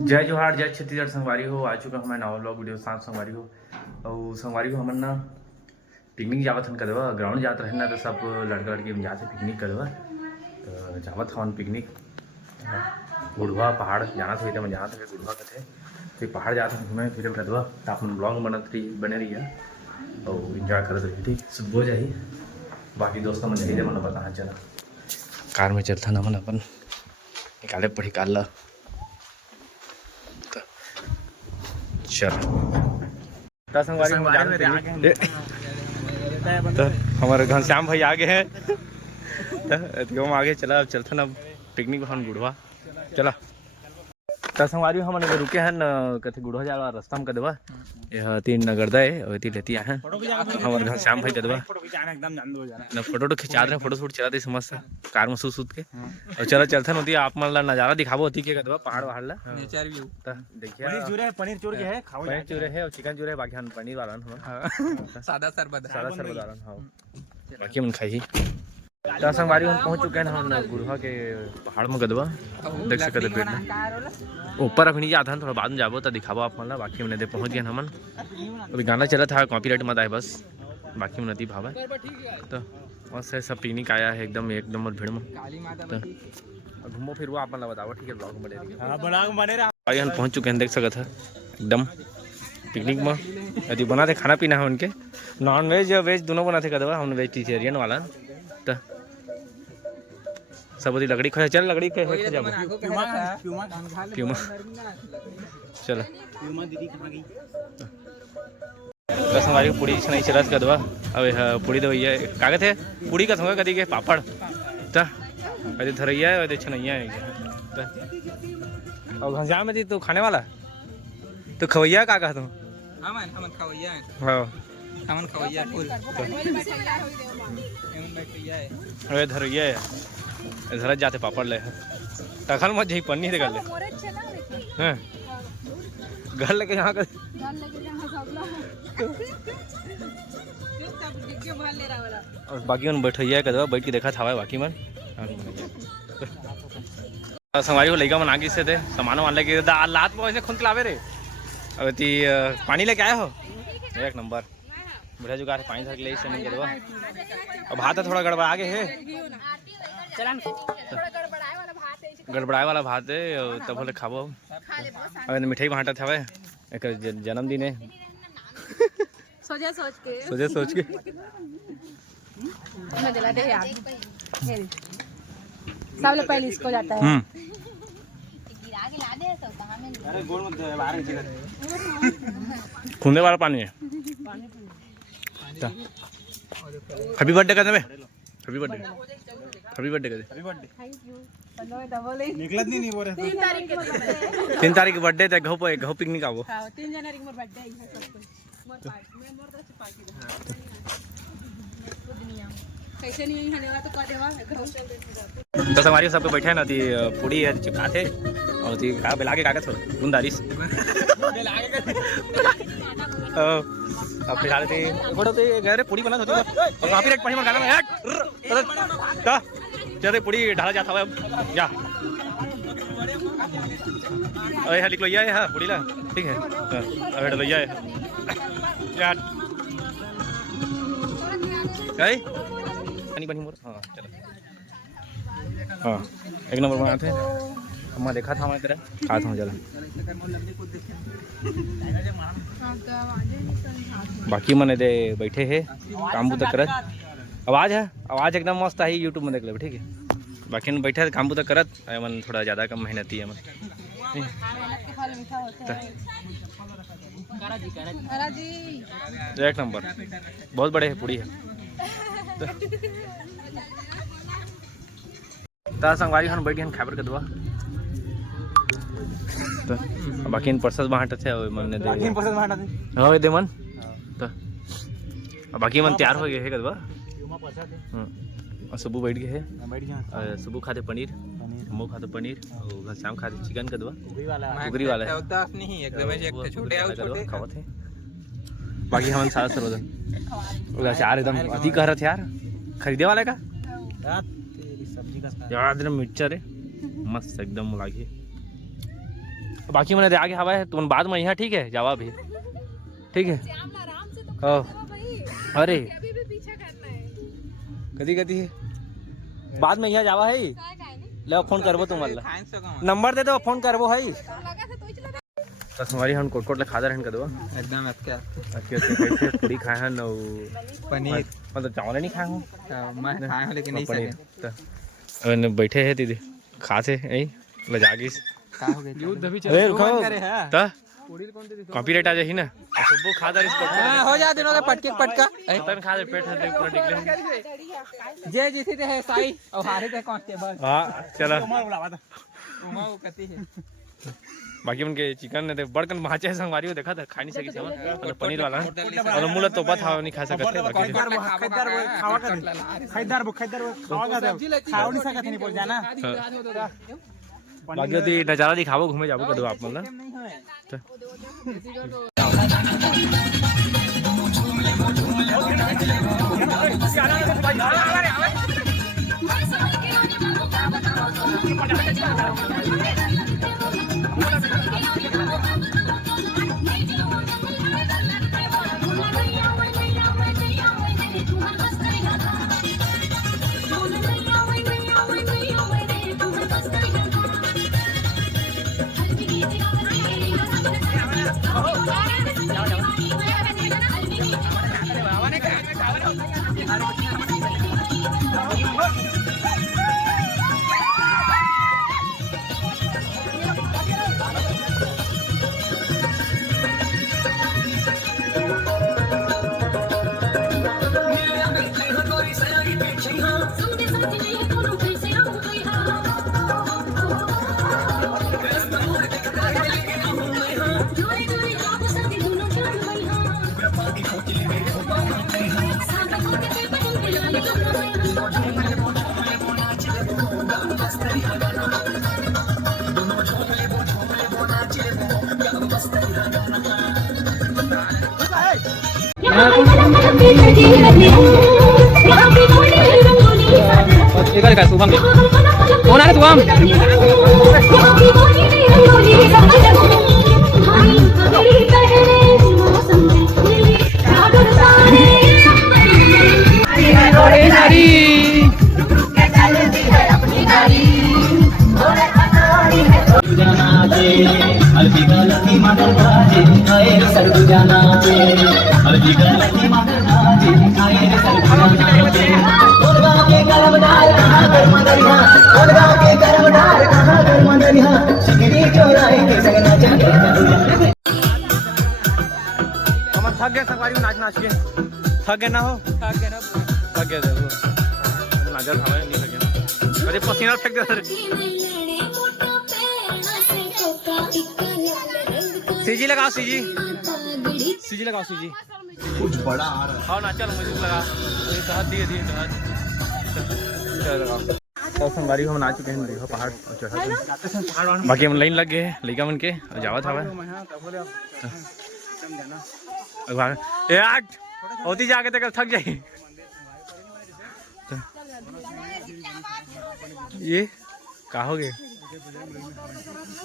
जय जोहार जय छत्तीसगढ़ संगवारी हो आ चुका हूँ मैं नवा ब्लॉग वीडियो साथ संगवारी हो और संगवारी हो हमन ना पिकनिक जावत हन कदवा ग्राउंड जात रहे ना तो सब लड़का लड़की हम जाते पिकनिक कदवा तो जावत हवन पिकनिक गुड़वा पहाड़ जाना था तो मैं जाना था गुड़वा कथे फिर पहाड़ जाते हैं घूमे फिर कदवा तो अपन ब्लॉग बने रही है और इन्जॉय करते रही ठीक सुबह जाही बाकी दोस्तों मन जाइए मन बता चला कार में चलता ना मन अपन निकाले पड़ी काल ला चल हमारे घनश्याम भाई आगे हैं तो हम आगे चला चलते ना पिकनिक हम गुड़वा चला संगवारी हम रुके हैं कथे गुड़वा जा रास्ता में कदवा यह तीन नगरदा है और ती लेती है हमारे घनश्याम भाई कदवा ना फोटो खिंचा रहे फोटो शूट चला समझ कार में सूत के और चलो चलते होती आप मन ला नजारा दिखाबो होती के कदवा पहाड़ वहाड़ ला नेचर व्यू देखिए पनीर चूर के है पनीर चूर है और चिकन चूर है बाकी हम पनीर वाला सादा सरबत वाला हां बाकी मन खाई संगवारी हम पहुंच चुके हैं हम गुड़वा के पहाड़ में गदवा देख सकते पेड़ ऊपर अभी नहीं जाता थोड़ा बाद में जाबो तो दिखाबो आप मन बाकी मैंने पहुंच गए हमन अभी गाना चला था कॉपीराइट मत आए बस बाकी में नदी भाव तो बस है सब पिकनिक आया है एकदम भीड़ में तो घूमो फिर आप मन बताओ ठीक है ब्लॉग बने रहा हम पहुँच चुके हैं देख सकते हैं एकदम पिकनिक में यदि बनाते खाना पीना है उनके नॉन वेज या वेज दोनों बनाते कदवा हम वेजिटेरियन वाला तो सब लकड़ी खो चल लकड़ी के चल बस हमारी पूड़ी नहीं चला कदवा अब पूड़ी तो भैया कागज है पूड़ी का संगा कदी के पापड़ तो कदी धरैया है छनैया है और घनश्याम में तो खाने वाला तो खवैया का कहा तुम अरे धरैया है इधर जाते पापड़ ले टखल मत जाई पन्नी से गल ले घर लेके यहाँ कर और बाकी मन बैठैया कदवा बैठ के देखा था बाकी मन संगवारी को लड़का मन आगे से थे सामान वान लेके लात में ऐसे खुद लावे रे अब ती पानी लेके आए हो एक नंबर बढ़िया जुगाड़ पानी धर ले से नहीं कदवा अब भात थोड़ा गड़बड़ा आगे है गड़बड़ाए वाला भात है तब बोले खाबो अब मिठाई बांटा था एक जन्मदिन है सोच के सब लोग पहले इसको जाता है खूंदे वाला पानी है हैप्पी बर्थडे कर दे हैप्पी बर्थडे कर निकलत नहीं बोल रहे 3 तारीख के बर्थडे तक घाव पिकनिक आवो 3 जनवरी को बर्थडे है कैसे नहीं होने वाला तो कर देवा तो हमारी सब बैठे ना ती पूड़ी है चिपका थे और ती का बेला के कागज थोड़ा गुंदारिश अब फिलहाल थे बड़ो ते गरे पूड़ी बना होती और काफी रेट पानी में गाना में का चले पूड़ी ढाला जाता है जा अरे हां लिख लो ये हां पूड़ी ला ठीक है अबे लो ये यार गई पानी पानी मोर हां चलो हां एक नंबर बना थे हम देखा था हमारे तरह खा था जला बाकी मने दे बैठे है काम बुता करत आवाज एकदम मस्त आई यूट्यूब में देख ले ठीक है बाकी में बैठे काम बुता करत मन थोड़ा ज़्यादा कम मेहनती है मन एक नंबर बहुत बड़े है पूरी है तो संगवारी हम बैठी हम खैबर कदवा तो बाकी इन परसस बाहट थे मन ने दे परसस बाहट थे हो दे मन तो बाकी मन तैयार हो गए है कदवा और सुबह बैठ गए है सुबह खाते पनीर हम खाते पनीर और शाम खाते चिकन कदवा उगरी वाला है नहीं एकदम एक छोटे खावत है बाकी हमन सारा सरोदन अचार एकदम अति कह रहे थे यार, खरीदे वाले का सब्जी का यार एकदम मिक्सचर है मस्त एकदम लागी। बाकी मैंने आगे हवा है तुम बाद में यहाँ ठीक है जावा भी ठीक है। अरे कदी कदी बाद में यहाँ जावा है ले फोन करबो तुम नंबर दे दो फोन करबो है तो हमारी हम कोट खा रहन कर दो एकदम कैसे पूरी खाए हैं पनीर मतलब चावल नहीं खाए हूँ मैं खाए हूं लेकिन नहीं पनीर बैठे है दीदी खाते यही लजा गई का हो गया कॉपीराइट आ जाही ना सबो खा दर इसको हो जा दिनों के पटके पटका तन खा दे पेट है पूरा निकले जे जीती थे है साई और हारे थे कांस्टेबल। हां चलो उमा वो कती है बाकी उनके चिकन ने बड़कन भाचे संगवारी देखा था खा नहीं सकी से मतलब पनीर वाला और मूल तो बात था नहीं खा सकते बाकी खैदार खावा खाओ नहीं सकत नहीं बोल जाना बाकी यदि नजारा दिखावो घूमे जाबो कर दो आप मतलब शुभम कौन है शुभम थक गए संगवारी नाच नाच के थक गए ना हो थक गए नजर हमारे नहीं थक गया अरे पसीना फेंक दे सर सीजी लगाओ सीजी लगाओ सीजी कुछ बड़ा आ रहा है हाँ ना चल मुझे लगा दिए और संगवारी हम ना चुके हैं देखो पहाड़ चढ़ा बाकी हम लाइन लग गए लड़का मन के जावा था होती जाके तक थक जाए ये कहा हो गए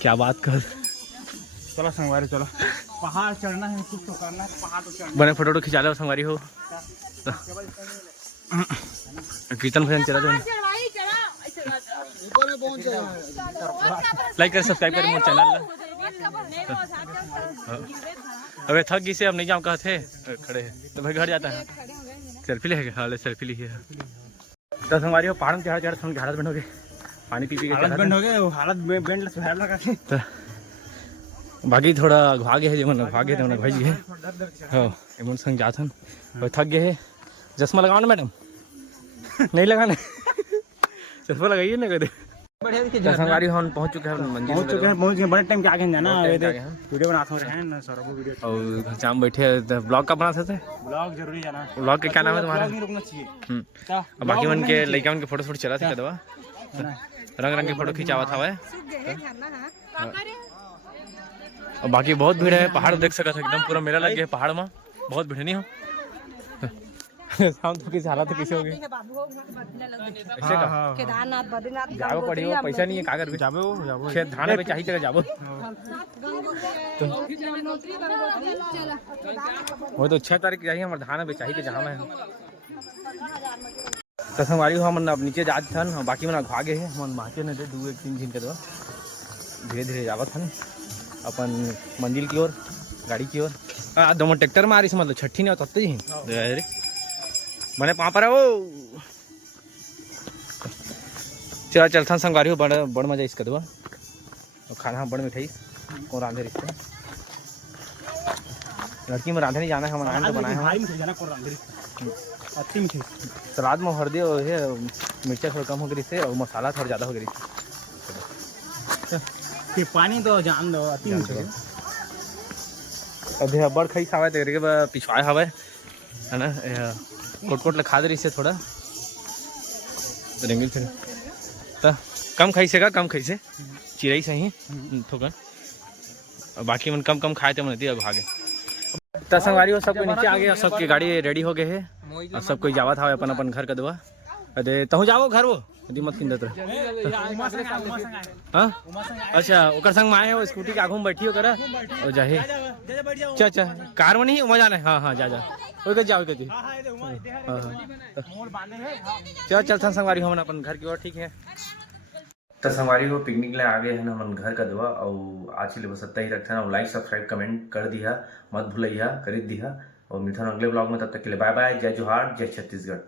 क्या बात कर चलो संगवारी चलो पहाड़ चढ़ना है कुछ तो करना है पहाड़ तो चढ़ना बने फोटो खिंचा लो संगवारी हो कीर्तन भजन चला जाओ लाइक कर सब्सक्राइब कर मेरे चैनल अबे थक गई से अब नहीं जाऊँ कहा थे खड़े तो भाई घर जाता है सेल्फी ले हाँ सेल्फी ली है तो हमारी वो पहाड़ में चढ़ा चढ़ा थोड़ी हालत बंद हो गए पानी पी के हालत बंद हो गए हालत बेंड लगा के तो बाकी थोड़ा भागे है जमन भागे थे भाई जी है हाँ एमन संग जाथन और थक गए है चश्मा लगाओ ना मैडम नहीं लगाना चश्मा लगाइए ना कदे संगवारी हम पहुंच चुके हैं मंदिर पहुंच गए बड़े टाइम के आगे जाना वीडियो बनाते हैं ना सर वो वीडियो और घनश्याम बैठे ब्लॉग का बनाते थे ब्लॉग जरूरी जाना ब्लॉग के क्या नाम है तुम्हारा नहीं रुकना चाहिए बाकी मन के लड़का मन के फोटो शूट चला था दवा रंग रंग के फोटो खिंचावा था और बाकी बहुत भीड़ है पहाड़ देख सका था एकदम पूरा मेला लग गया पहाड़ में बहुत भिड़नी हो शाम तो किसी हालत तो किसी हो गई ऐसे का केदारनाथ बद्रीनाथ जाओ पड़ी हो पैसा नहीं है कागज भी जाबो जाबो खेत धान पे चाहिए जगह जाबो वो तो 6 तारीख चाहिए हमारे धान पे चाहिए जहाँ में तो संगवारी हो हम अब नीचे जात थन बाकी मन भागे है मन माचे ने दे 2-3 दिन के दो धीरे धीरे जावत हन अपन मंजिल की ओर गाड़ी की ओर दो ट्रैक्टर में आ रही मतलब छठी ने तत्ते ही अरे मैंने पापा वो चल चलता संगवारी हो बड़ मजा इसका दो और खाना बड़ मिठाई और रांधे रिश्ते लड़की में रांधे नहीं जाना है हमारा तो बनाए हैं सलाद में हल्दी और ये मिर्चा थोड़ा कम हो गई से और मसाला थोड़ा ज़्यादा हो गई फिर पानी तो जान दो अति अभी बड़ खाई खावे तो पिछवाए हवे है ना कोट खा दे रही से थोड़ा रेंगे फिर तो कम खाई से कम खाई से चिड़ई सही थोड़ा बाकी मन कम खाए थे मन अब भागे तो संगवारी हो सब कोई नीचे आ गए सबकी गाड़ी रेडी हो गए है और सब कोई जावा था अपन अपन घर का दुआ अरे तहु जाओ घर वो यदि मत किंदत हाँ अच्छा ओकर संग माए है वो स्कूटी के आगू में बैठी हो करा और जाहे अच्छा कार में नहीं मजा नहीं हाँ जा ओए के जाओ के दी चल संगवारी हो अपन घर की ओर ठीक है तो संगवारी हो पिकनिक ले आ गए हैं अपन घर का दुआ और आज के लिए बस इतना ही रखते हैं लाइक सब्सक्राइब कमेंट कर दिया मत भूलिया कर दिया और मिलता हूं अगले ब्लॉग में तब तक के लिए बाय बाय जय जोहार जय छत्तीसगढ़